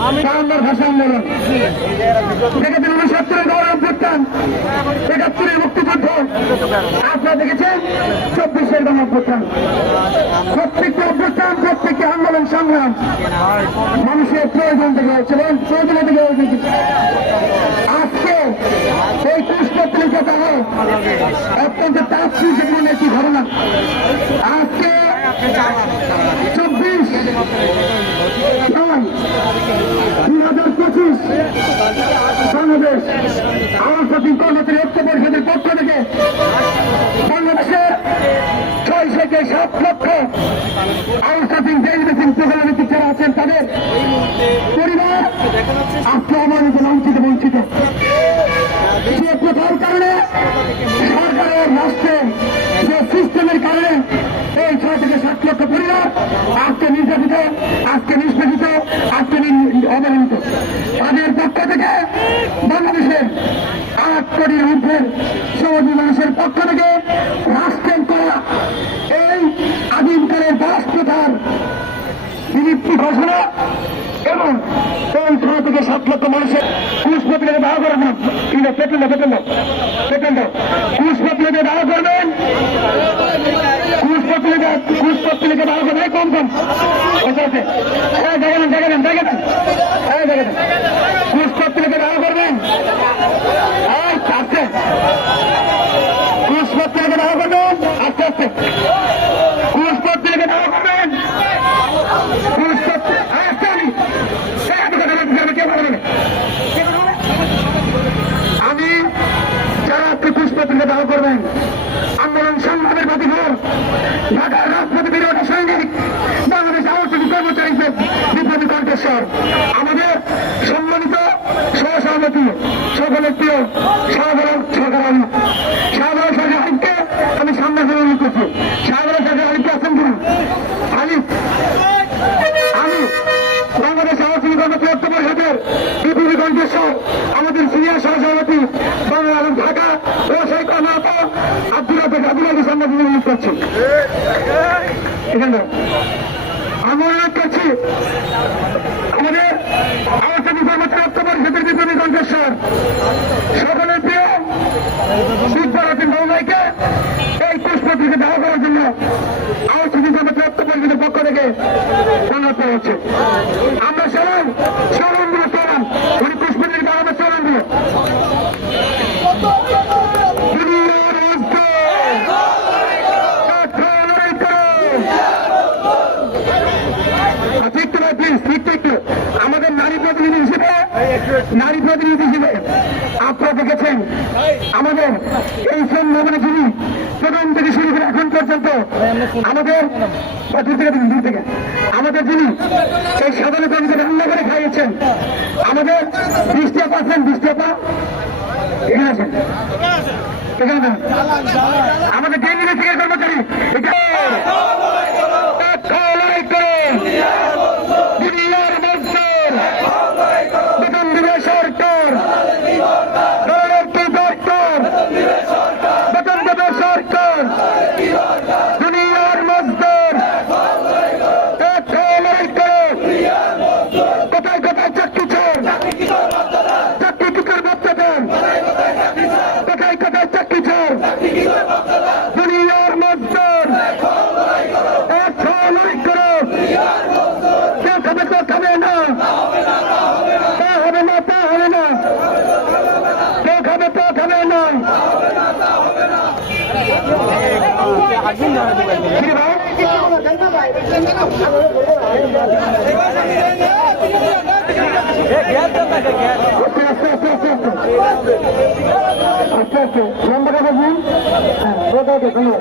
বাংলার ভাষা আন্দোলন দেখেছেন উনসত্তরের গৌরব অভ্যুত্থান একাত্তরের মুক্তিযুদ্ধ। আপনারা দেখেছেন? চব্বিশের গণ অভ্যুত্থান প্রত্যেকটি অভ্যুত্থান, প্রত্যেকটি আন্দোলন, সংগ্রাম মানুষের প্রয়োজন থেকে এবং প্রয়োজনে থেকে এই কুষ্পত্রিকা অত্যন্ত তাৎপর্যপূর্ণ একটি ঘটনা। আজকে চব্বিশ পঁচিশ বাংলাদেশ আন্তর্জাতিক কর্মচারী ঐক্য পরিষদের পক্ষ থেকে বাংলাদেশের ছয় থেকে সাত লক্ষ আন্তর্জাতিক দেশবাসী প্রধানমন্ত্রী যারা আছেন, তাদের পরিবার আজকে অমানিত লাঞ্ছিত বঞ্চিত আজকে নির্যাতিত আজকে নিষ্পেষিত, আজকে অবহেলিত তাদের পক্ষ থেকে বাংলাদেশের আট কোটির ঊর্ধ্বের সমাজী মানুষের পক্ষ থেকে রাষ্ট্রের করা এই আদিমকালের দাস প্রথার বিলুপ্তি ঘোষণা এবং এই ছয় থেকে সাত লক্ষ মানুষের দাওয়া করে না কিন্তু পেটেন্ড পেটেন্ড কম আচ্ছা হ্যাঁ দেখেন দেখেন দেখেন। হ্যাঁ দেখেন। দাওয়া করবেন। আর আস্তে। কুশপত্রিকে দাওয়া করবেন। আস্তে আস্তে। বিপ্লবী আমাদের সম্মানিত সহসভাপতি, সকলের প্রিয় শাহবরাম সরকার আলী। শাহবরাম সরকার আলীকে আমি সামনে করে অনুরোধ করছি শাহবরাম সরকার আলীকে আছেন কিনা আলিফ আমি বাংলাদেশ কর্মচারী ঐক্য পরিষদের বিপুল কণ্ঠেশ্বর আমাদের সিনিয়র সহসভাপতি বাংলা এবং ঢাকা ব্যবসায়ী কর্মরত আব্দুল রাজাক আব্দুল আলী সামনে অনুরোধ করছি। এখানে আমি অনুরোধ করছি আলোচনী কর্মচারী ঐক্য পরিষদের বিপুল কণ্ঠেশ্বর সকলের প্রিয় বিদ্যারাতের মৌলাইকে এই পুষ্পত্রিকে দেওয়া করার জন্য আলোচনী কর্মচারী ঐক্য পরিষদের পক্ষ থেকে অনুরোধ করা আমরা সবাই চরণ দিয়ে চরণ উনি করো। আচ্ছা, একটু। প্রতিনিধি হিসেবে, নারী প্রতিনিধি হিসেবে আপনারা দেখেছেন আমাদের এই ফোন ভবনে যিনি প্রথম থেকে শুরু করে এখন পর্যন্ত আমাদের থেকে দূর থেকে। আমাদের যিনি এই সাধারণ কর্মীকে রান্না করে খাইয়েছেন, আমাদের বৃষ্টি আপা আছেন বৃষ্টি আপা এখানে আছেন এখানে আস্তে আস্তে আস্তে লম্বা কথা বলুন হ্যাঁ ওকে ওকে ধন্যবাদ